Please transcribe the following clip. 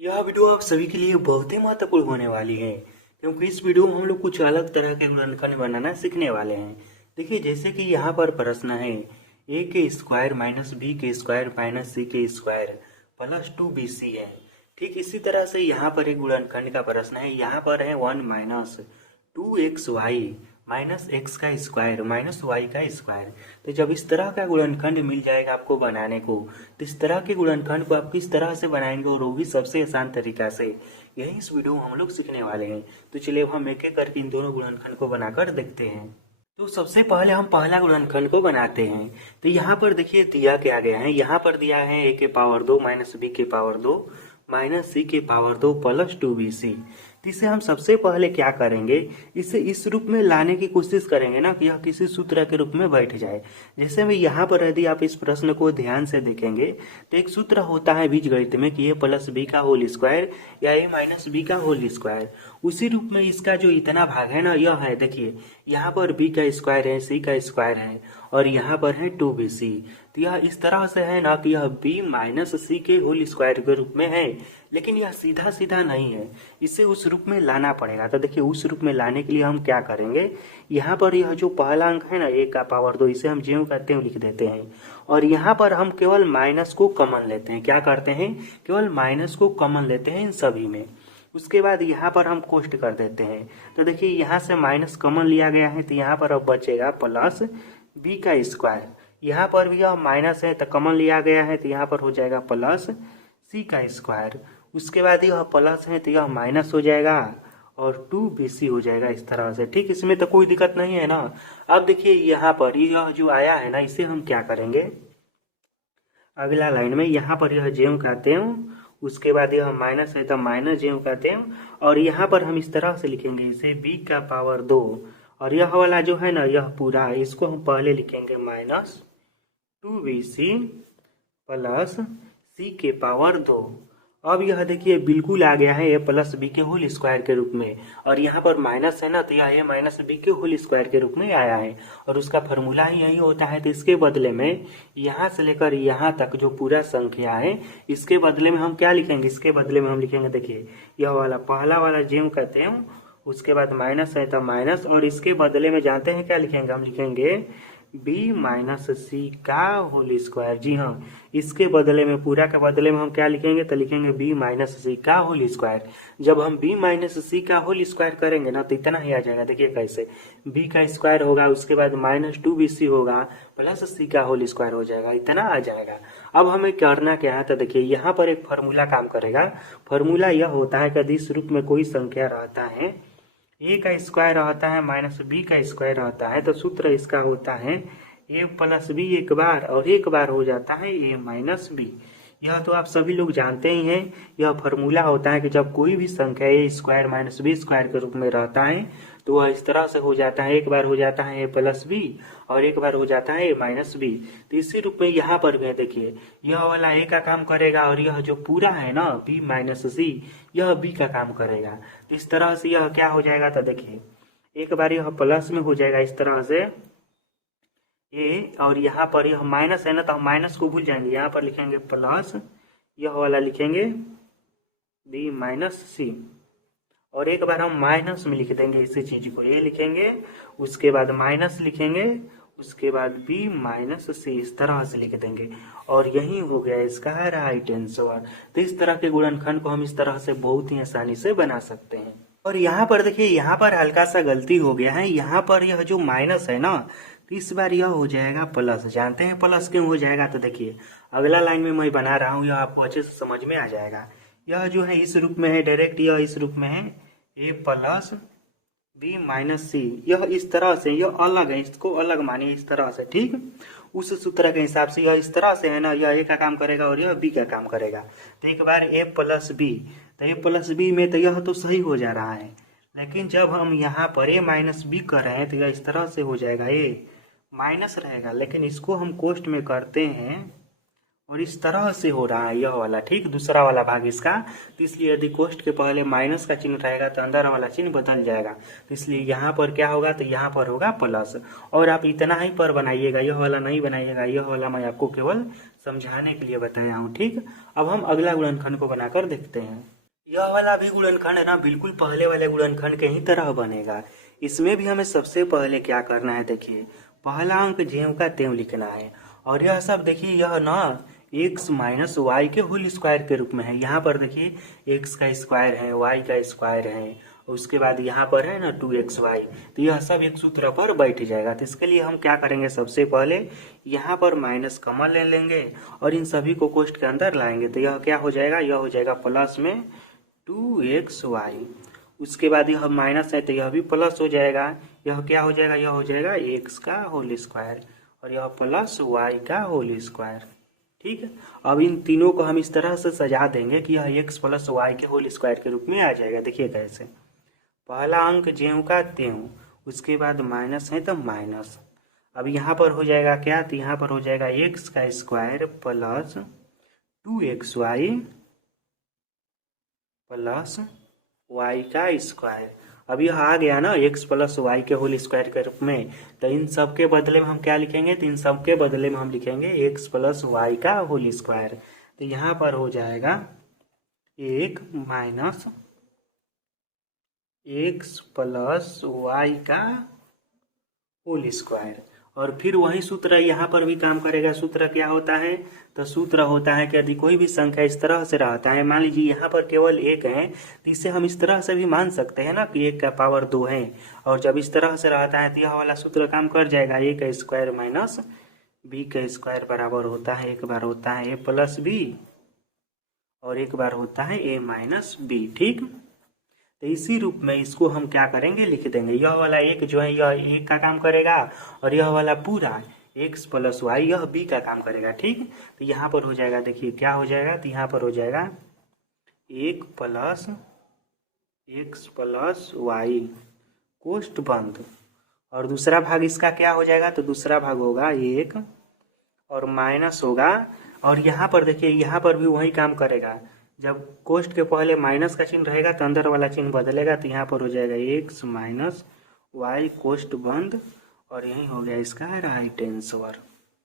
यह वीडियो आप सभी के लिए बहुत ही महत्वपूर्ण होने वाली है, क्योंकि इस वीडियो में हम लोग कुछ अलग तरह के गुणनखंड बनाना सीखने वाले हैं। देखिए, जैसे कि यहाँ पर प्रश्न है ए के स्क्वायर माइनस बी के स्क्वायर माइनस सी के स्क्वायर प्लस 2bc है। ठीक इसी तरह से यहाँ पर एक गुणनखंड का प्रश्न है। यहाँ पर है 1 माइनस 2xy माइनस एक्स का स्क्वायर माइनस वाई का स्क्वायर। तो जब इस तरह का गुणनखंड मिल जाएगा आपको बनाने को, तो इस तरह के गुणनखंड को आप किस तरह से बनाएंगे और वो भी सबसे आसान तरीका से, यही इस वीडियो में हम लोग सीखने वाले हैं। तो चलिए अब हम एक एक करके इन दोनों गुणनखंड को बनाकर देखते हैं। तो सबसे पहले हम पहला गुणनखंड को बनाते हैं। तो यहाँ पर देखिए दिया क्या गया है। यहाँ पर दिया है a के पावर 2 माइनस बी के पावर 2 माइनस सी के पावर 2 प्लस 2bc। तो इसे हम सबसे पहले क्या करेंगे, इसे इस रूप में लाने की कोशिश करेंगे ना कि यह किसी सूत्र के रूप में बैठ जाए। जैसे में यहाँ पर यदि आप इस प्रश्न को ध्यान से देखेंगे तो एक सूत्र होता है बीजगणित में कि a प्लस बी का होल स्क्वायर या a माइनस बी का होल स्क्वायर। उसी रूप में इसका जो इतना भाग है ना, यह है। देखिए यहाँ पर b का स्क्वायर है, c का स्क्वायर है और यहाँ पर है 2bc। तो यह इस तरह से है ना कि यह b माइनस सी के होल स्क्वायर के रूप में है, लेकिन यह सीधा सीधा नहीं है, इसे उस रूप में लाना पड़ेगा। तो देखिए उस रूप में लाने के लिए हम क्या करेंगे, यहाँ पर यह जो पहला अंक है ना a का पावर 2, इसे हम ज्यों कहते हैं लिख देते हैं और यहाँ पर हम केवल माइनस को कॉमन लेते हैं। क्या करते हैं, केवल माइनस को कॉमन लेते हैं इन सभी में। उसके बाद यहाँ पर हम कोष्ट कर देते हैं। तो देखिए यहाँ से माइनस कॉमन लिया गया है, तो यहाँ पर अब बचेगा प्लस बी का स्क्वायर। यहाँ पर भी यह माइनस है तो कॉमन लिया गया है, तो यहाँ पर हो जाएगा प्लस सी का स्क्वायर। उसके बाद यह प्लस है तो यह माइनस हो जाएगा और 2bc हो जाएगा इस तरह से। ठीक, इसमें तो कोई दिक्कत नहीं है ना। अब देखिए यहाँ पर यह जो आया है ना, इसे हम क्या करेंगे, अगला लाइन में यहाँ पर यह ज्यों कहते हैं, उसके बाद यह माइनस है तो माइनस ज्यों कहते हैं और यहाँ पर हम इस तरह से लिखेंगे इसे b का पावर 2 और यह वाला जो है ना, यह पूरा इसको हम पहले लिखेंगे माइनस 2bc प्लस c के पावर 2। अब यह देखिए बिल्कुल आ गया है a प्लस बी के होल स्क्वायर के रूप में और यहाँ पर माइनस है ना, तो यह a माइनस बी के होल स्क्वायर के रूप में आया है और उसका फॉर्मूला ही यही होता है। तो इसके बदले में यहाँ से लेकर यहाँ तक जो पूरा संख्या है, इसके बदले में हम क्या लिखेंगे, इसके बदले में हम लिखेंगे, देखिए यह वाला पहला वाला ज्यों कहते हैं, उसके बाद माइनस है तो माइनस और इसके बदले में जानते हैं क्या लिखेंगे, हम लिखेंगे b माइनस सी का होल स्क्वायर। जी हाँ, इसके बदले में पूरा के बदले में हम क्या लिखेंगे, तो लिखेंगे b माइनस सी का होल स्क्वायर। जब हम b माइनस सी का होल स्क्वायर करेंगे ना, तो इतना ही आ जाएगा। देखिए कैसे, b का स्क्वायर होगा, उसके बाद माइनस 2bc होगा प्लस c का होल स्क्वायर हो जाएगा, इतना आ जाएगा। अब हमें करना क्या है, तो देखिए यहाँ पर एक फॉर्मूला काम करेगा। फॉर्मूला यह होता है कि यदि इस रूप में कोई संख्या रहता है, a का स्क्वायर रहता है माइनस b का स्क्वायर रहता है, तो सूत्र इसका होता है a प्लस बी एक बार और एक बार हो जाता है a माइनस बी। यह तो आप सभी लोग जानते ही हैं। यह फॉर्मूला होता है कि जब कोई भी संख्या a square minus B square के रूप में रहता है तो वह इस तरह से हो जाता है, एक बार हो जाता है a प्लस बी और एक बार हो जाता है a माइनस बी। तो इसी रूप में यहाँ पर भी देखिए यह वाला a का काम करेगा और यह जो पूरा है ना b माइनस सी, यह b का काम करेगा। तो इस तरह से यह क्या हो जाएगा, तो देखिए एक बार यह प्लस में हो जाएगा इस तरह से a और यहाँ पर यह माइनस है ना, तो हम माइनस को भूल जाएंगे, यहाँ पर लिखेंगे प्लस, यह वाला लिखेंगे b माइनस सी और एक बार हम माइनस में लिख देंगे इसी चीज को, a लिखेंगे उसके बाद माइनस लिखेंगे उसके बाद b माइनस सी, इस तरह से लिख देंगे और यही हो गया इसका राइट आंसर। तो इस तरह के गुणनखंड को हम इस तरह से बहुत ही आसानी से बना सकते हैं। और यहाँ पर देखिए यहाँ पर हल्का सा गलती हो गया है। यहाँ पर यह जो माइनस है ना, तो इस बार यह हो जाएगा प्लस। जानते हैं प्लस क्यों हो जाएगा, तो देखिए अगला लाइन में मैं बना रहा हूँ, यह आपको अच्छे से समझ में आ जाएगा। यह जो है इस रूप में है, डायरेक्ट यह इस रूप में है a प्लस b माइनस सी, यह इस तरह से, यह अलग है, इसको अलग मानिए इस तरह से। ठीक, उस सूत्र के हिसाब से यह इस तरह से है ना, यह a का काम करेगा और यह b का काम करेगा। तो एक बार a प्लस b, तो a प्लस b में तो यह तो सही हो जा रहा है, लेकिन जब हम यहाँ पर a माइनस b कर रहे हैं तो यह इस तरह से हो जाएगा, a माइनस रहेगा, लेकिन इसको हम कोष्ट में करते हैं और इस तरह से हो रहा है यह वाला। ठीक, दूसरा वाला भाग इसका। तो इसलिए यदि कोष्ट के पहले माइनस का चिन्ह रहेगा तो अंदर वाला चिन्ह बदल जाएगा। तो इसलिए यहाँ पर क्या होगा, तो यहाँ पर होगा प्लस। और आप इतना ही पर बनाइएगा, यह वाला नहीं बनाइएगा, यह वाला मैं आपको केवल समझाने के लिए बताया हूँ। ठीक, अब हम अगला गुणनखंड को बनाकर देखते हैं। यह वाला भी गुणनखंड है ना, बिल्कुल पहले वाले गुणनखंड के ही तरह बनेगा। इसमें भी हमें सबसे पहले क्या करना है, देखिए पहला अंक ज्यों का त्यों लिखना है। और यह सब देखिए, यह ना x माइनस वाई के होल स्क्वायर के रूप में है। यहाँ पर देखिए x का स्क्वायर है, y का स्क्वायर है, उसके बाद यहाँ पर है ना 2xy, तो यह सब एक सूत्र पर बैठ जाएगा। तो इसके लिए हम क्या करेंगे, सबसे पहले यहाँ पर माइनस कॉमन ले लेंगे और इन सभी को कोष्ठ के अंदर लाएंगे। तो यह क्या हो जाएगा, यह हो जाएगा प्लस में 2xy। उसके बाद यह माइनस है तो यह भी प्लस हो जाएगा। यह क्या हो जाएगा, यह हो जाएगा x का होल स्क्वायर और यह प्लस y का होल स्क्वायर। ठीक है, अब इन तीनों को हम इस तरह से सजा देंगे कि यह x प्लस वाई के होल स्क्वायर के रूप में आ जाएगा। देखिए कैसे, पहला अंक ज्यों का त्यों, उसके बाद माइनस है तो माइनस। अब यहाँ पर हो जाएगा क्या, तो यहाँ पर हो जाएगा x का square plus 2xy plus y का स्क्वायर। अब यह आ गया ना x प्लस वाई के होल स्क्वायर के रूप में, तो इन सब के बदले में हम क्या लिखेंगे, तो इन सब के बदले में हम लिखेंगे x प्लस वाई का होल स्क्वायर। तो यहाँ पर हो जाएगा 1 माइनस x प्लस वाई का होल स्क्वायर। और फिर वही सूत्र यहाँ पर भी काम करेगा। सूत्र क्या होता है, तो सूत्र होता है कि यदि कोई भी संख्या इस तरह से रहता है, मान लीजिए यहाँ पर केवल 1 है, तो इसे हम इस तरह से भी मान सकते हैं ना कि 1 का पावर 2 है। और जब इस तरह से रहता है तो यह वाला सूत्र काम कर जाएगा, a का स्क्वायर माइनस b का स्क्वायर बराबर होता है, एक बार होता है a प्लस b और एक बार होता है a माइनस b। ठीक, तो इसी रूप में इसको हम क्या करेंगे, लिख देंगे। यह वाला एक जो है यह एक का काम करेगा और यह वाला पूरा x प्लस वाई यह b का काम करेगा। ठीक, तो यहाँ पर हो जाएगा, देखिए क्या हो जाएगा, तो यहाँ पर हो जाएगा 1 प्लस x प्लस वाई कोष्ठ बंद। और दूसरा भाग इसका क्या हो जाएगा, तो दूसरा भाग होगा 1 और माइनस होगा। और यहाँ पर देखिए, यहाँ पर भी वही काम करेगा। जब कोष्ठ के पहले माइनस का चिन्ह रहेगा तो अंदर वाला चिन्ह बदलेगा, तो यहाँ पर हो जाएगा x माइनस वाई कोष्ठ बंद और यही हो गया इसका राइट आंसर।